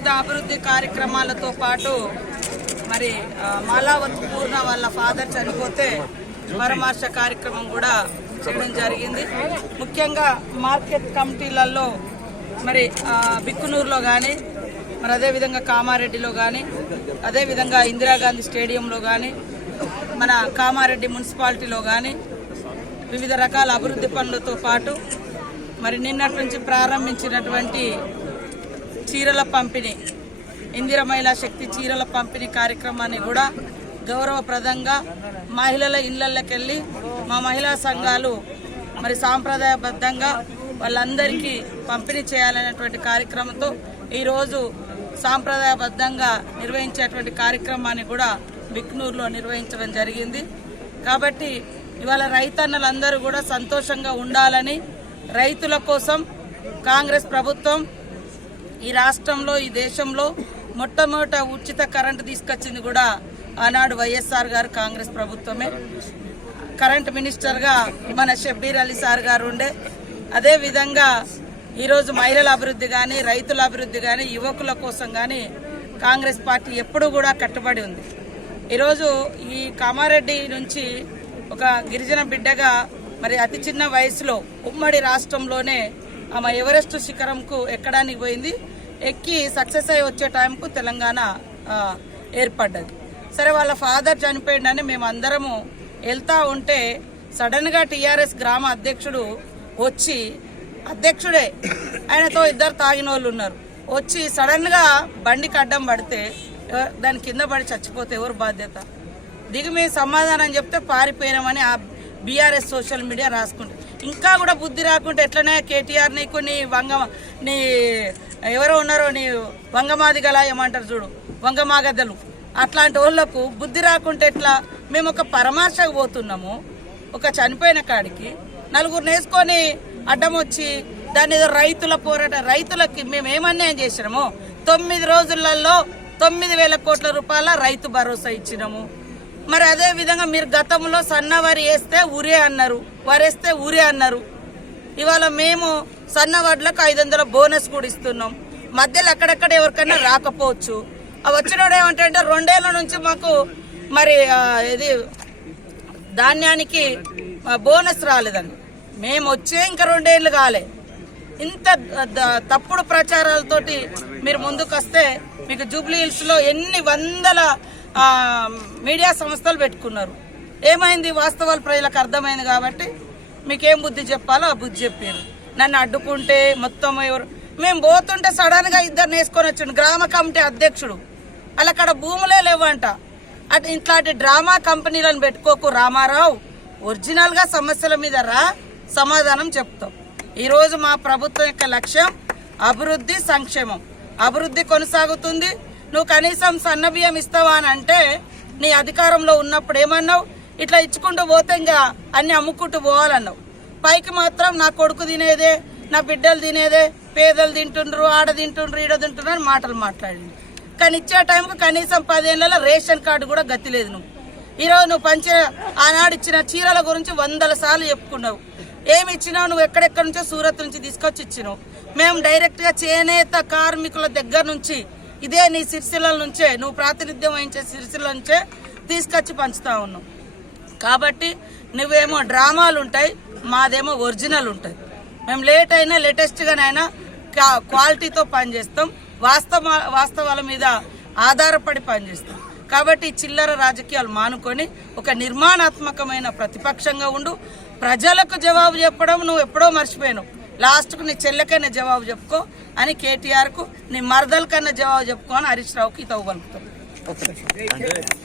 వివిధ అభివృద్ధి కార్యక్రమాలతో పాటు మరి మాలావత్ పూర్ణ వాళ్ళ ఫాదర్ చనిపోతే పరామర్శ కార్యక్రమం కూడా చేయడం జరిగింది. ముఖ్యంగా మార్కెట్ కమిటీలలో మరి బిక్కునూరులో కానీ మరి అదేవిధంగా కామారెడ్డిలో కానీ అదేవిధంగా ఇందిరాగాంధీ స్టేడియంలో కానీ మన కామారెడ్డి మున్సిపాలిటీలో కానీ వివిధ రకాల అభివృద్ధి పనులతో పాటు మరి నిన్నటి నుంచి ప్రారంభించినటువంటి చీరల పంపిణీ ఇందిర మహిళా శక్తి చీరల పంపిణీ కార్యక్రమాన్ని కూడా గౌరవప్రదంగా మహిళల ఇళ్లకి వెళ్ళి మా మహిళా సంఘాలు మరి సాంప్రదాయబద్ధంగా వాళ్ళందరికీ పంపిణీ చేయాలనేటువంటి కార్యక్రమంతో ఈరోజు సాంప్రదాయబద్ధంగా నిర్వహించేటువంటి కార్యక్రమాన్ని కూడా బిక్నూరులో నిర్వహించడం జరిగింది. కాబట్టి ఇవాళ రైతన్నలందరూ కూడా సంతోషంగా ఉండాలని రైతుల కోసం కాంగ్రెస్ ప్రభుత్వం ఈ రాష్ట్రంలో ఈ దేశంలో మొట్టమొదట ఉచిత కరెంటు తీసుకొచ్చింది కూడా ఆనాడు వైఎస్ఆర్ గారు కాంగ్రెస్ ప్రభుత్వమే. కరెంట్ మినిస్టర్గా మన షబ్బీర్ అలీ సార్ గారు ఉండే. అదేవిధంగా ఈరోజు మహిళల అభివృద్ధి కానీ రైతుల అభివృద్ధి కానీ యువకుల కోసం కానీ కాంగ్రెస్ పార్టీ ఎప్పుడూ కూడా కట్టుబడి ఉంది. ఈరోజు ఈ కామారెడ్డి నుంచి ఒక గిరిజన బిడ్డగా మరి అతి చిన్న వయసులో ఉమ్మడి రాష్ట్రంలోనే ఆమె ఎవరెస్ట్ శిఖరంకు ఎక్కడానికి పోయింది. ఎక్కి సక్సెస్ అయ్యి వచ్చే టైంకు తెలంగాణ ఏర్పడ్డది. సరే వాళ్ళ ఫాదర్ చనిపోయిందని మేము అందరము వెళ్తా ఉంటే సడన్గా టీఆర్ఎస్ గ్రామ అధ్యక్షుడు వచ్చి, అధ్యక్షుడే ఆయనతో ఇద్దరు తాగిన వాళ్ళు ఉన్నారు, వచ్చి సడన్గా బండికి అడ్డం పడితే దాని కింద పడి చచ్చిపోతే ఎవరు బాధ్యత? దిగి మేము సమాధానం చెప్తే పారిపోయినామని ఆ బీఆర్ఎస్ సోషల్ మీడియా రాసుకుంటే ఇంకా కూడా బుద్ధి రాకుంటే ఎట్లనే కేటీఆర్ నీకు నీ ఎవరో ఉన్నారో నీ వంగమాది గల ఏమంటారు చూడు వంగమాగద్దలు అట్లాంటి వాళ్ళకు బుద్ధి రాకుంటే ఎట్లా? మేము ఒక పరామర్శకు పోతున్నాము, ఒక చనిపోయిన కాడికి నలుగురు నేసుకొని అడ్డం వచ్చి దాని ఏదో రైతుల పోరాటం, రైతులకి మేము ఏమన్యాయం చేసినాము? 9 రోజులలో 9,000 కోట్ల రూపాయల రైతు భరోసా ఇచ్చినాము. మరి అదే విధంగా మీరు గతంలో సన్న వరి వేస్తే ఊరే అన్నారు, వరేస్తే ఊరే అన్నారు. ఇవాళ మేము సన్న వడ్లకు 500 బోనస్ కూడా ఇస్తున్నాం. మధ్యలో అక్కడక్కడ ఎవరికైనా రాకపోవచ్చు. ఆ వచ్చినోడు ఏమంటే 2 ఏళ్ల నుంచి మాకు మరి ఇది ధాన్యానికి బోనస్ రాలేదండి. మేము వచ్చే ఇంకా 2 ఏళ్ళు కాలే. ఇంత తప్పుడు ప్రచారాలతోటి మీరు ముందుకు వస్తే మీకు జూబ్లీ హిల్స్ లో ఎన్ని వందల మీడియా సంస్థలు పెట్టుకున్నారు. ఏమైంది? వాస్తవాలు ప్రజలకు అర్థమైంది కాబట్టి మీకేం బుద్ధి చెప్పాలో ఆ బుద్ధి చెప్పారు. నన్ను అడ్డుకుంటే మొత్తం ఎవరు మేము పోతుంటే సడన్ గా ఇద్దరు నేసుకొని వచ్చాడు గ్రామ కమిటీ అధ్యక్షుడు. అలా అక్కడ భూములే లేవంట. అటు ఇట్లాంటి డ్రామా కంపెనీలను పెట్టుకోకు రామారావు. ఒరిజినల్ గా సమస్యల మీద రా, సమాధానం చెప్తాం. ఈరోజు మా ప్రభుత్వం యొక్క లక్ష్యం అభివృద్ధి, సంక్షేమం. అభివృద్ధి కొనసాగుతుంది. నువ్వు కనీసం సన్న బియ్యం ఇస్తావా అని అంటే నీ అధికారంలో ఉన్నప్పుడు ఏమన్నావు? ఇట్లా ఇచ్చుకుంటూ పోతే ఇంకా అన్ని అమ్ముకుంటూ పోవాలన్నావు. పైకి మాత్రం నా కొడుకు తినేదే, నా బిడ్డలు తినేదే, పేదలు తింటుండ్రు, ఆడ తింటుండ్రు, ఈడ తింటుండ్రు అని మాటలు మాట్లాడింది. కానీ ఇచ్చే టైంకు కనీసం 10 ఏళ్లలో రేషన్ కార్డు కూడా గతి లేదు. నువ్వు ఈరోజు నువ్వు ఆనాడు ఇచ్చిన చీరల గురించి 100 సార్లు చెప్పుకున్నావు. ఏమి ఇచ్చినావు? నువ్వు ఎక్కడెక్కడి నుంచో సూరత్ నుంచి తీసుకొచ్చి ఇచ్చినావు. మేము డైరెక్ట్ గా చేనేత కార్మికుల దగ్గర నుంచి ఇదే నీ సిరిసిల్ల నుంచే నువ్వు ప్రాతినిధ్యం వహించే సిరిసిల్ల నుంచే తీసుకొచ్చి పంచుతా ఉన్నావు. కాబట్టి నువ్వేమో డ్రామాలు ఉంటాయి, మాదేమో ఒరిజినల్ ఉంటాయి. మేము లేట్ అయినా లేటెస్ట్ గానైనా క్వాలిటీతో పనిచేస్తాం, వాస్తవాల మీద ఆధారపడి పనిచేస్తాం. కాబట్టి చిల్లర రాజకీయాలు మానుకొని ఒక నిర్మాణాత్మకమైన ప్రతిపక్షంగా ఉండు. ప్రజలకు జవాబు చెప్పడం నువ్వు ఎప్పుడో మర్చిపోయావు. లాస్ట్కు నీ చెల్లెకైనా జవాబు చెప్పుకో అని కేటీఆర్కు, నీ మరదల కన్నా జవాబు చెప్పుకో అని హరీష్ రావుకి తవ్వు పలుకుతాం.